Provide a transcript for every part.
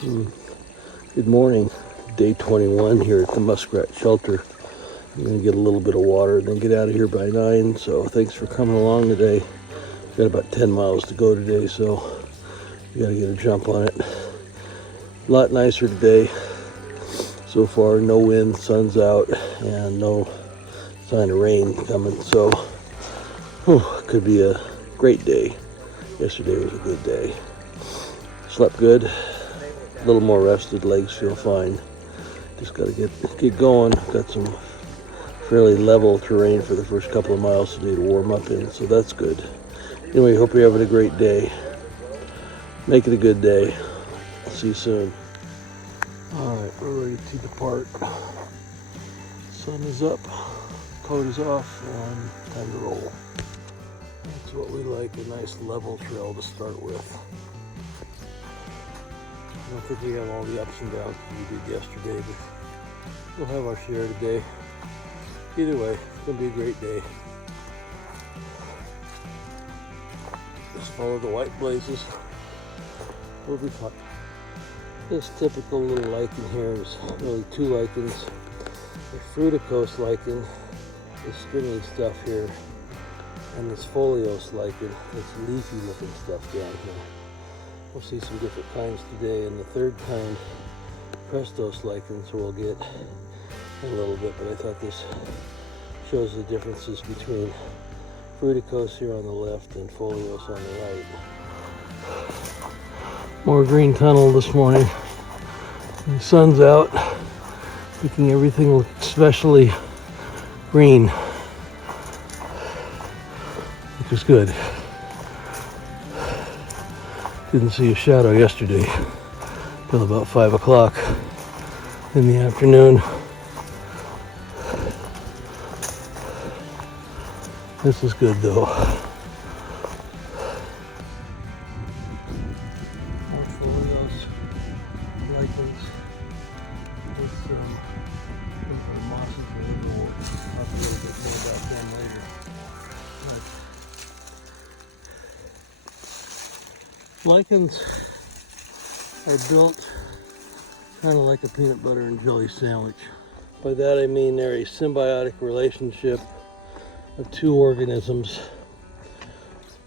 Good morning. Day 21 here at the muskrat shelter. I'm going to get a little bit of water and then get out of here by 9. So thanks for coming along today. Got about 10 miles to go today, so we got to get a jump on it. A lot nicer today so far. No wind, sun's out, and no sign of rain coming. So could be a great day. Yesterday was a good day. Slept good. A little more rested, legs feel fine. Just got to get going. Got some fairly level terrain for the first couple of miles today to warm up in, so that's good. Anyway, hope you're having a great day. Make it a good day. I'll see you soon. Alright, we're ready to depart. Sun is up, coat is off, and time to roll. That's what we like, a nice level trail to start with. I don't think we have all the ups and downs we did yesterday, but we'll have our share today. Either way, it's going to be a great day. Just follow the white blazes. We'll be fine. This typical little lichen here is really two lichens. The fruticose lichen, this stringy stuff here, and this foliose lichen, this leafy looking stuff down here. We'll see some different kinds today, and the third kind, Prestose lichen, so we'll get a little bit, but I thought this shows the differences between fruticose here on the left and foliose on the right. More green tunnel this morning. The sun's out, making everything look especially green, which is good. Didn't see a shadow yesterday till about 5 o'clock in the afternoon. This is good though. More foliose lichens. This mosses, we'll talk a little bit more about them later. Lichens are built kind of like a peanut butter and jelly sandwich. By that I mean they're a symbiotic relationship of two organisms.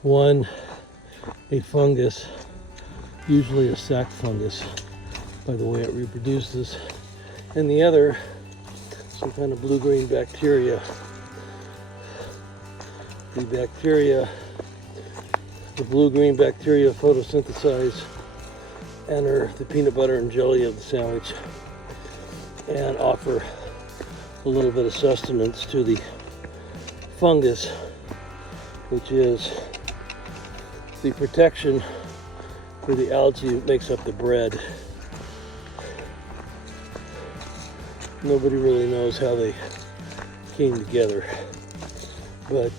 One, a fungus, usually a sac fungus by the way it reproduces, and the other, some kind of blue-green bacteria. The blue-green bacteria photosynthesize, enter the peanut butter and jelly of the sandwich, and offer a little bit of sustenance to the fungus, which is the protection for the algae that makes up the bread. Nobody really knows how they came together, but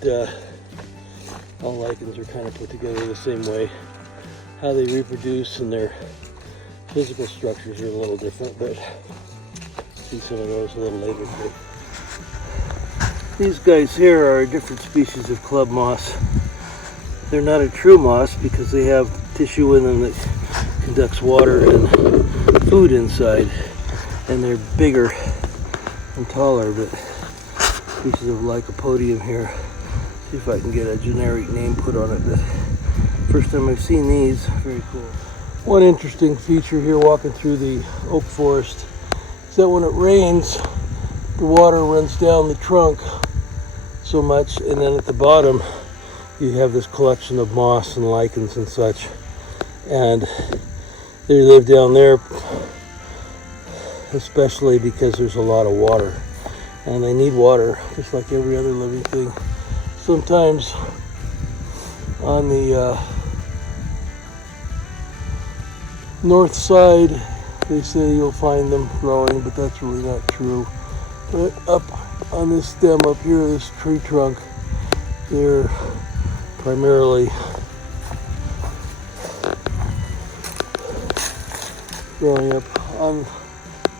all lichens are kind of put together the same way. How they reproduce and their physical structures are a little different, but see some of those a little later today. These guys here are a different species of club moss. They're not a true moss because they have tissue in them that conducts water and food inside, and they're bigger and taller, but pieces of Lycopodium here. See if I can get a generic name put on it. The first time I've seen these, very cool. One interesting feature here walking through the oak forest is that when it rains, the water runs down the trunk so much, and then at the bottom you have this collection of moss and lichens and such, and they live down there especially because there's a lot of water, and they need water just like every other living thing. Sometimes on the north side they say you'll find them growing, but that's really not true. But up on this stem up here, this tree trunk, they're primarily growing up on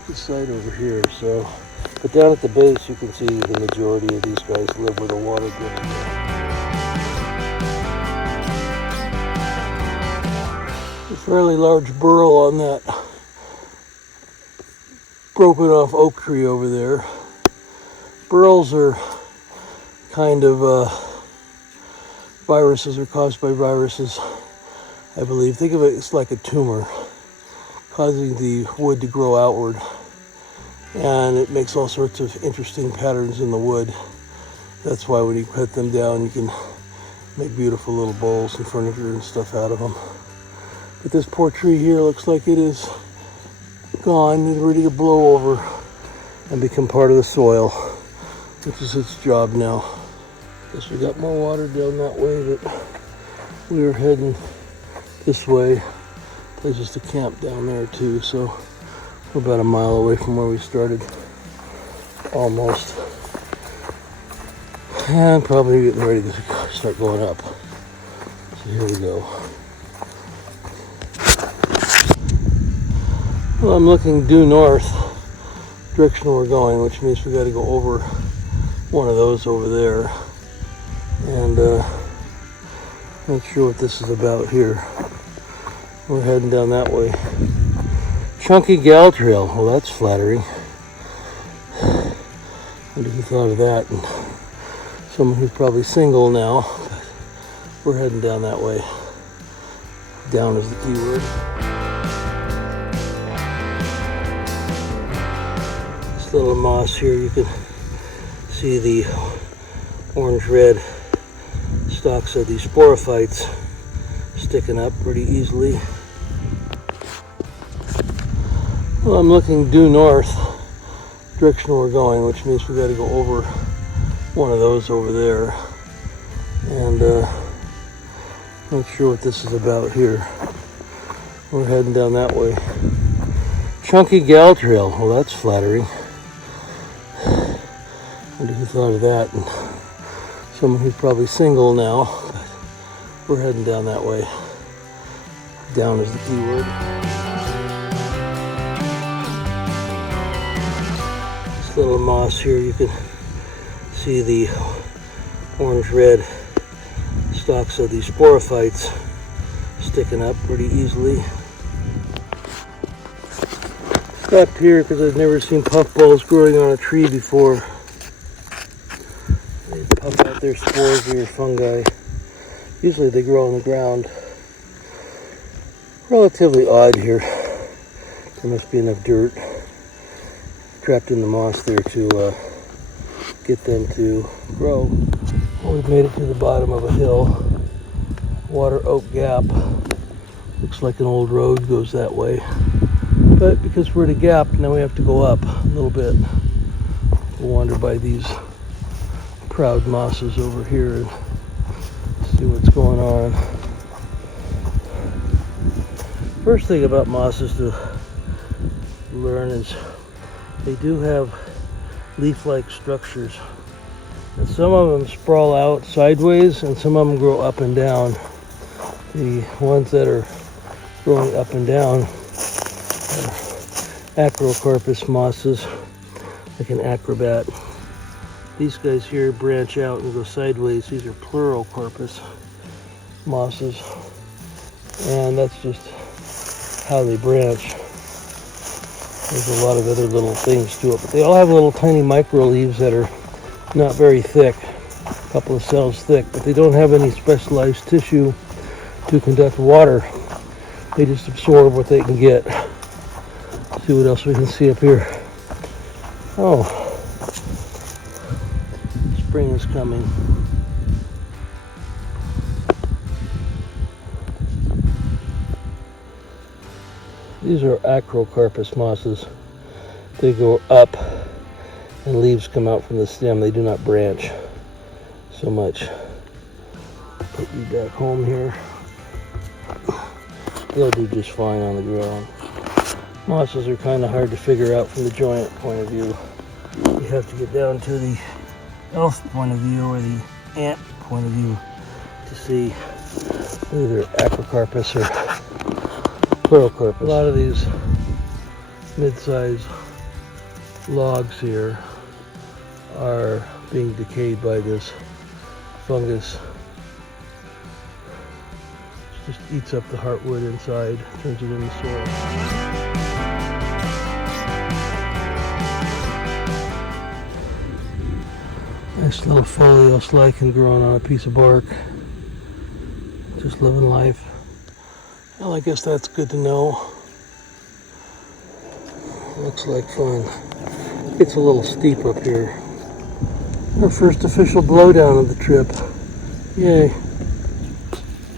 the side over here. So, but down at the base you can see the majority of these guys live where the water drips down. A fairly large burrow on that broken off oak tree over there. Burls are kind of viruses, are caused by viruses, I believe. Think of it as like a tumor causing the wood to grow outward. And it makes all sorts of interesting patterns in the wood. That's why when you cut them down, you can make beautiful little bowls and furniture and stuff out of them. But this poor tree here looks like it is gone and ready to blow over and become part of the soil, which is its job now. Guess we got more water down that way, but we were heading this way. Places to camp down there too, so we're about a mile away from where we started, almost. And probably getting ready to start going up. So here we go. Well, I'm looking due north, direction we're going, which means we got to go over one of those over there. And not sure what this is about here. We're heading down that way. Chunky Gal Trail. Well, that's flattering. Wonder who thought of that. And someone who's probably single now. But we're heading down that way. Down is the key word. This little moss here, you can see the orange-red stalks of these sporophytes sticking up pretty easily. Well, I'm looking due north, direction we're going, which means we got to go over one of those over there. And not sure what this is about here. We're heading down that way. Chunky Gal Trail. Well, that's flattering. Wonder who thought of that. And someone who's probably single now. But we're heading down that way. Down is the key word. This little moss here, you can see the orange-red stalks of these sporophytes sticking up pretty easily. Stopped here because I've never seen puffballs growing on a tree before. They puff out their spores or fungi. Usually they grow on the ground. Relatively odd here. There must be enough dirt trapped in the moss there to get them to grow. Well, we've made it to the bottom of a hill. Water Oak Gap. Looks like an old road goes that way. But because we're at a gap, now we have to go up a little bit. We'll wander by these proud mosses over here and see what's going on. First thing about mosses to learn is they do have leaf-like structures. And some of them sprawl out sideways and some of them grow up and down. The ones that are growing up and down are Acrocarpus mosses, like an acrobat. These guys here branch out and go sideways. These are Pleurocarpus mosses. And that's just how they branch. There's a lot of other little things to it, but they all have little tiny micro leaves that are not very thick, a couple of cells thick, but they don't have any specialized tissue to conduct water. They just absorb what they can get. Let's see what else we can see up here. Oh, spring is coming. These are Acrocarpus mosses. They go up and leaves come out from the stem. They do not branch so much. Put you back home here. They'll do just fine on the ground. Mosses are kind of hard to figure out from the joint point of view. You have to get down to the elf point of view or the ant point of view to see either Acrocarpus or Pleurocarpus. A lot of these mid-sized logs here are being decayed by this fungus. It just eats up the heartwood inside, turns it into soil. Nice little Pholios lichen growing on a piece of bark. Just living life. Well, I guess that's good to know. Looks like fun. It's a little steep up here. Our first official blowdown of the trip. Yay.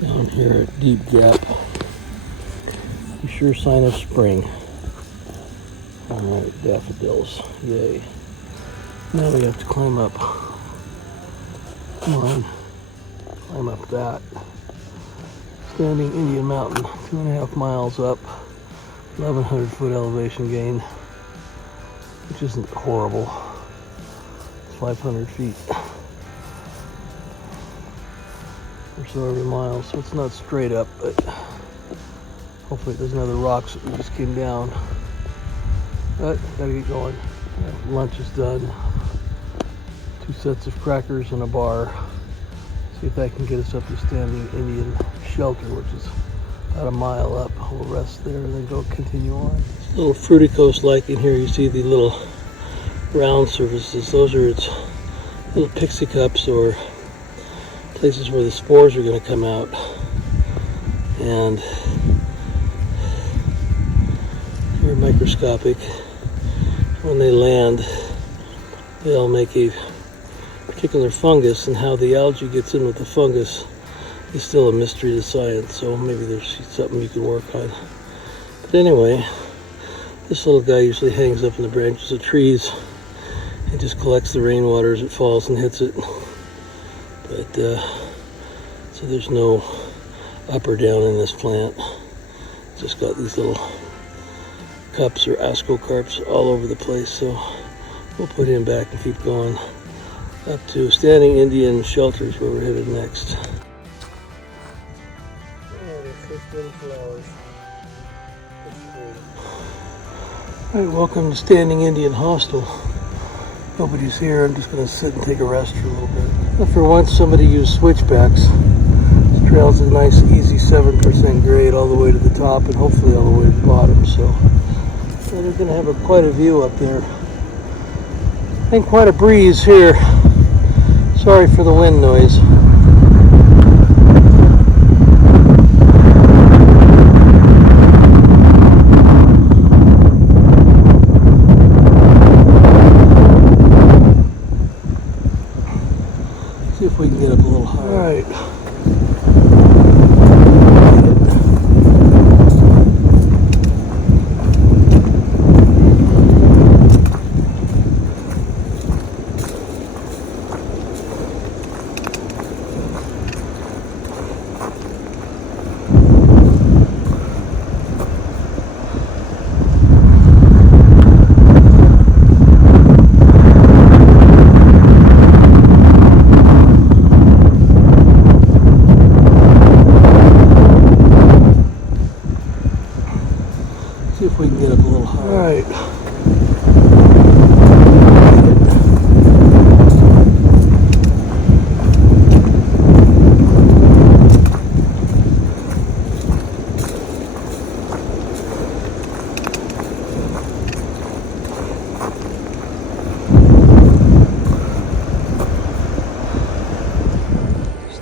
Down here at Deep Gap. A sure sign of spring. Alright, daffodils. Yay. Now we have to climb up. Come on. Climb up that. Standing Indian Mountain. 2.5 miles up. 1,100 foot elevation gain. Which isn't horrible. 500 feet or so every mile, so it's not straight up, but hopefully it doesn't have the rocks that we just came down. But gotta get going. Yeah, lunch is done. 2 sets of crackers and a bar. See if that can get us up to Standing Indian Shelter, which is about a mile up. We'll rest there and then go continue on. Little fruticose lichen here. You see the little round surfaces. Those are its little pixie cups, or places where the spores are going to come out. And they're microscopic. When they land, they'll make a particular fungus, and how the algae gets in with the fungus is still a mystery to science, so maybe there's something you can work on. But anyway, this little guy usually hangs up in the branches of trees and just collects the rainwater as it falls and hits it. But so there's no up or down in this plant. It's just got these little cups or ascocarps all over the place, so we'll put him back and keep going up to Standing Indian Shelters, where we're headed next. Little flowers. Alright, welcome to Standing Indian Hostel. Nobody's here. I'm just going to sit and take a rest for a little bit. But for once, somebody used switchbacks. This trail's a nice, easy 7% grade all the way to the top and hopefully all the way to the bottom. So they're going to have quite a view up there. And quite a breeze here. Sorry for the wind noise. See if we can get up a little higher. All right. See if we can get up a little higher. All right.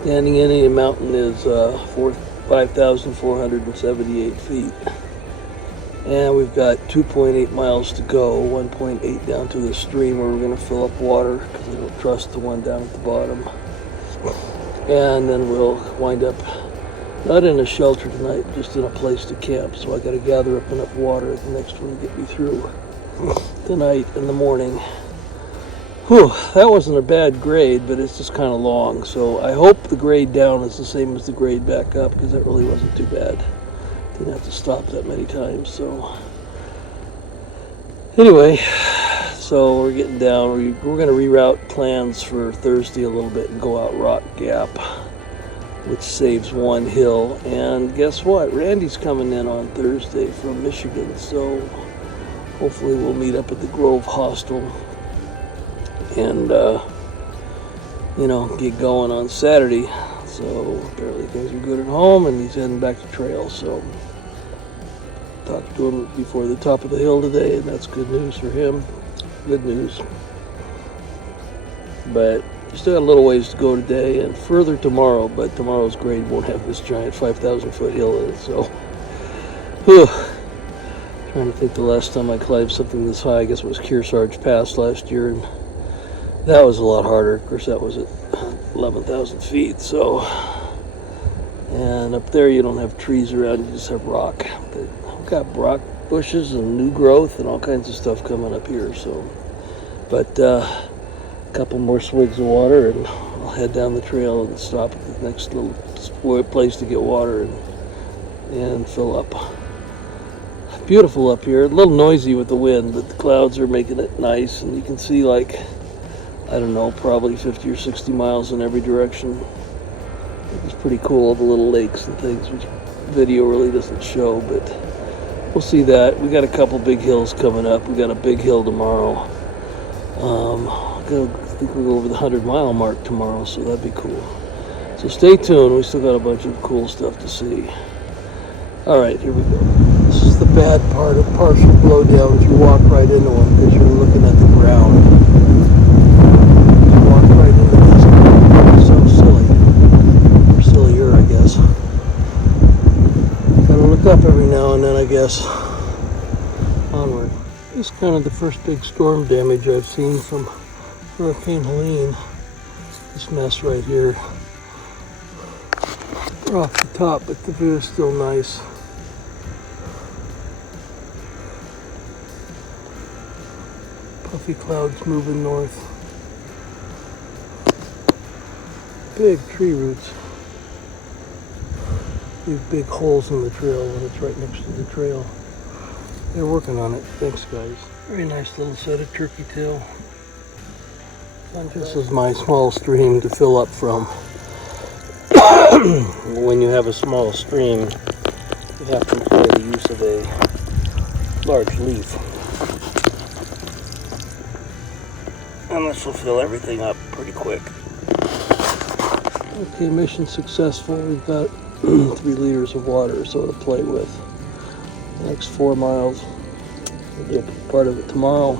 Standing Indian Mountain is 5,478 feet. And we've got 2.8 miles to go, 1.8 down to the stream where we're going to fill up water because I don't trust the one down at the bottom. And then we'll wind up not in a shelter tonight, just in a place to camp. So I got to gather up enough water at the next one to get me through tonight and the morning. Whew, that wasn't a bad grade, but it's just kind of long. So I hope the grade down is the same as the grade back up, because that really wasn't too bad. Didn't have to stop that many times. So anyway, so we're getting down. We're going to reroute plans for Thursday a little bit and go out Rock Gap, which saves one hill. And guess what? Randy's coming in on Thursday from Michigan, so hopefully we'll meet up at the Grove Hostel and get going on Saturday. So apparently things are good at home, and he's heading back to trail. So talked to him before the top of the hill today, and that's good news for him. Good news. But Still got a little ways to go today and further tomorrow, but tomorrow's grade won't have this giant 5,000 foot hill in it, so. Whew. Trying to think the last time I climbed something this high, I guess it was Kearsarge Pass last year, and that was a lot harder. Of course, that was at 11,000 feet, so. And up there you don't have trees around, you just have rock. But I've got rock bushes and new growth and all kinds of stuff coming up here, so. But a couple more swigs of water and I'll head down the trail and stop at the next little place to get water and fill up. Beautiful up here, a little noisy with the wind, but the clouds are making it nice, and you can see, like, I don't know, probably 50 or 60 miles in every direction. It's pretty cool, the little lakes and things, which video really doesn't show, but we'll see that. We got a couple big hills coming up. We got a big hill tomorrow. I think we'll go over the 100-mile mark tomorrow, so that'd be cool. So stay tuned. We still got a bunch of cool stuff to see. All right, here we go. This is the bad part of partial blowdowns. You walk right into them because you're looking at the ground. You walk right into this. It's so silly. Or sillier, I guess. Gotta look up every now and then, I guess. Onward. This is kind of the first big storm damage I've seen from Hurricane Helene. This mess right here. We're off the top, but the view is still nice. Puffy clouds moving north. Big tree roots. Leave big holes in the trail when it's right next to the trail. They're working on it. Thanks, guys. Very nice little set of turkey tail. This is my small stream to fill up from. When you have a small stream, you have to employ the use of a large leaf. And this will fill everything up pretty quick. Okay, mission successful. We've got 3 liters of water or so to play with. The next 4 miles. We'll do part of it tomorrow.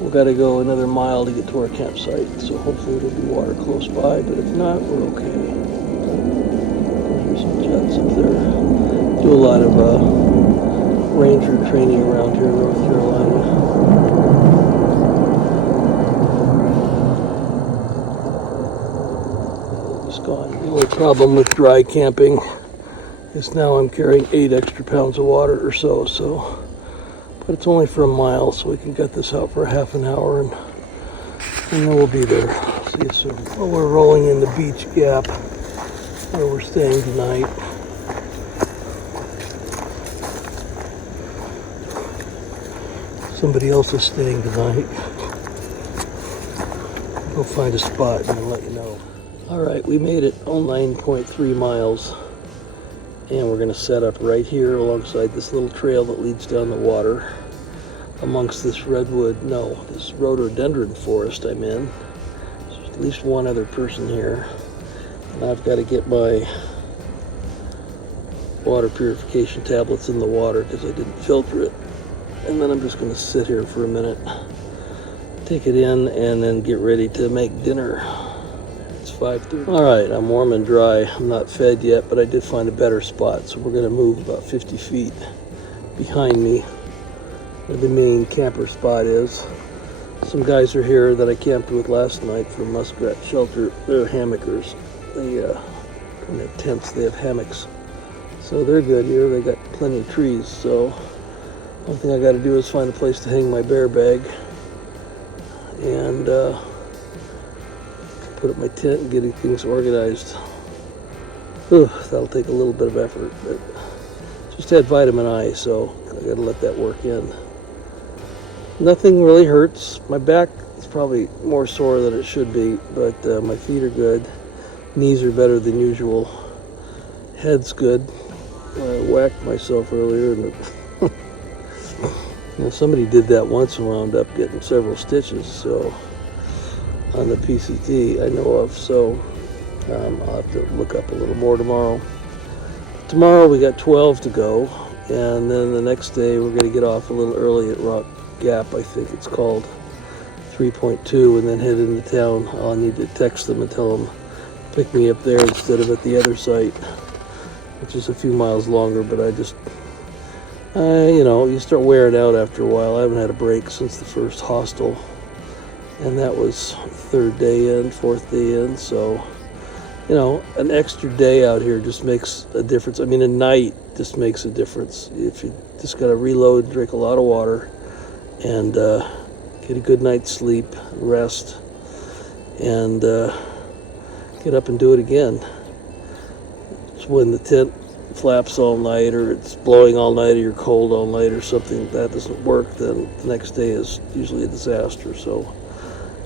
We've got to go another mile to get to our campsite, so hopefully there'll be water close by, but if not, we're okay. There's some jets up there. Do a lot of ranger training around here in North Carolina. Gone. The only problem with dry camping is now I'm carrying 8 extra pounds of water or so, but it's only for a mile, so we can gut this out for a half an hour and then we'll be there. See you soon. Well, we're rolling in the Beach Gap where we're staying tonight. Somebody else is staying tonight. Go find a spot and I'll let you know. Alright, we made it 9.3 miles and we're going to set up right here alongside this little trail that leads down the water amongst this this rhododendron forest I'm in. There's at least one other person here, and I've got to get my water purification tablets in the water because I didn't filter it, and then I'm just going to sit here for a minute, take it in, and then get ready to make dinner. 5:30. Alright, I'm warm and dry. I'm not fed yet, but I did find a better spot, so we're going to move about 50 feet behind me where the main camper spot is. Some guys are here that I camped with last night from Muskrat Shelter. They're hammockers. They don't have tents, they have hammocks. So they're good here. They got plenty of trees, so one thing I got to do is find a place to hang my bear bag and put up my tent and getting things organized. That'll take a little bit of effort, but just had vitamin I, so I gotta let that work in. Nothing really hurts. My back is probably more sore than it should be, but my feet are good. Knees are better than usual. Head's good. I whacked myself earlier, and somebody did that once and wound up getting several stitches, so on the PCT I know of, so I'll have to look up a little more tomorrow. Tomorrow we got 12 to go, and then the next day we're going to get off a little early at Rock Gap, I think it's called. 3.2 and then head into town. I'll need to text them and tell them pick me up there instead of at the other site, which is a few miles longer. But I just, you know, you start wearing out after a while. I haven't had a break since the first hostel, and that was third day in, fourth day in. So, you know, an extra day out here just makes a difference. I mean, a night just makes a difference. If you just got to reload, drink a lot of water, and get a good night's sleep, rest, and get up and do it again. It's when the tent flaps all night, or it's blowing all night, or you're cold all night, or something that doesn't work, then the next day is usually a disaster. So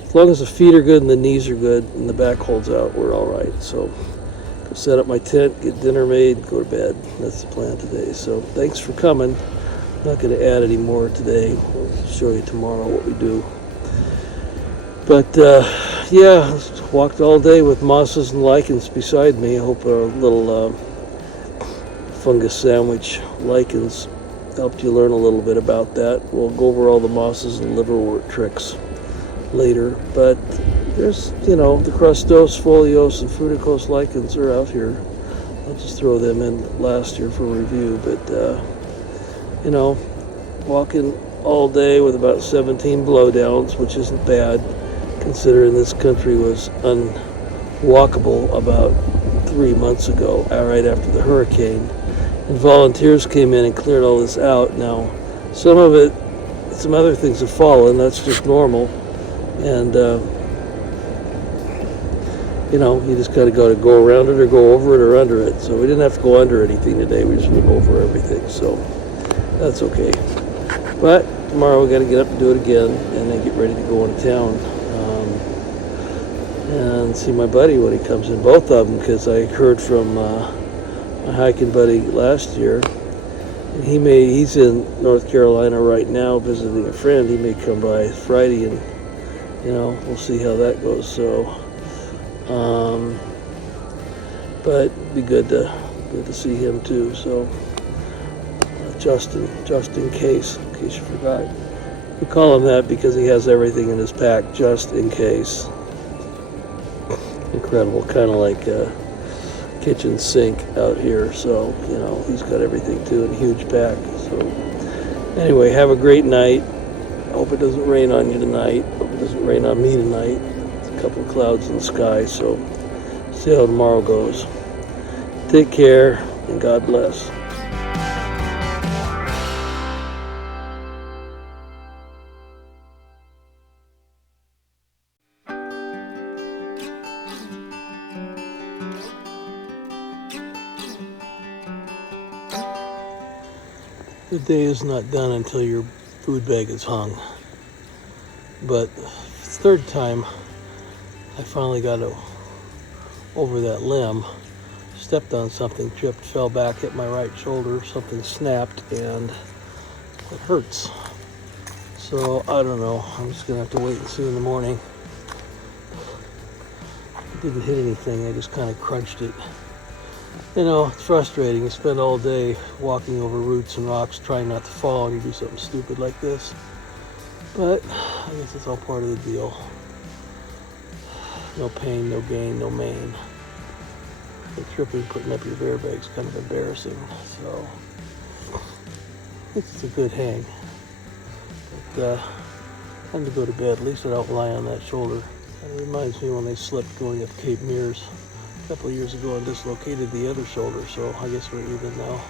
as long as the feet are good and the knees are good and the back holds out, we're all right. So go set up my tent, get dinner made, go to bed. That's the plan today. So thanks for coming. I'm not going to add any more today. We'll show you tomorrow what we do. But yeah, walked all day with mosses and lichens beside me. I hope a little fungus sandwich lichens helped you learn a little bit about that. We'll go over all the mosses and liverwort tricks later. But there's, you know, the crustose, foliose, and fruticose lichens are out here. I'll just throw them in last year for review. But you know, walking all day with about 17 blowdowns, which isn't bad, considering this country was unwalkable about 3 months ago, right after the hurricane. And volunteers came in and cleared all this out. Now, some other things have fallen, that's just normal. And, you know, you just gotta go around it or go over it or under it. So we didn't have to go under anything today, we just went over everything. So that's okay. But tomorrow we got to get up and do it again, and then get ready to go into town and see my buddy when he comes in. Both of them, because I heard from my hiking buddy last year. And he's in North Carolina right now visiting a friend. He may come by Friday, and you know, we'll see how that goes. So, but it'd be good to see him too. So. Justin, just in case you forgot. We call him that because he has everything in his pack, just in case. Incredible, kind of like a kitchen sink out here. So, you know, he's got everything too in a huge pack. So, anyway, have a great night. Hope it doesn't rain on you tonight. Hope it doesn't rain on me tonight. There's a couple of clouds in the sky, so see how tomorrow goes. Take care, and God bless. The day is not done until your food bag is hung. But third time, I finally got over that limb, stepped on something, tripped, fell back, hit my right shoulder, something snapped, and it hurts. So I don't know, I'm just gonna have to wait and see in the morning. I didn't hit anything, I just kind of crunched it. You know, it's frustrating. You spend all day walking over roots and rocks trying not to fall, and you do something stupid like this. But I guess it's all part of the deal. No pain, no gain, no main. The tripping, putting up your bear bag's kind of embarrassing. So it's a good hang. But time to go to bed. At least I don't lie on that shoulder. It reminds me when they slipped going up Cape Mears a couple of years ago and dislocated the other shoulder, so I guess we're even now.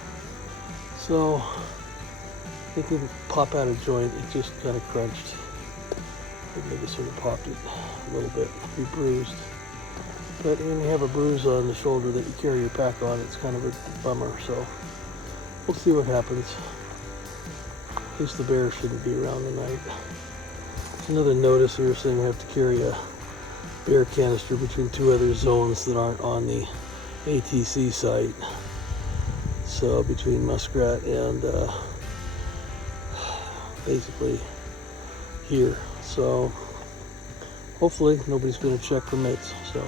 So it didn't pop out of joint, it just kind of crunched. It maybe sort of popped it a little bit, be bruised. But when you have a bruise on the shoulder that you carry your pack on, it's kind of a bummer, so we'll see what happens. At least the bear shouldn't be around tonight. Another notice here saying we have to carry a bear canister between two other zones that aren't on the ATC site. So between Muskrat and basically here. So hopefully nobody's going to check permits. So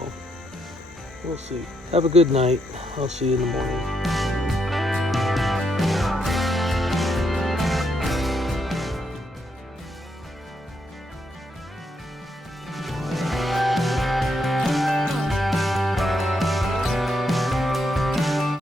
we'll see. Have a good night. I'll see you in the morning.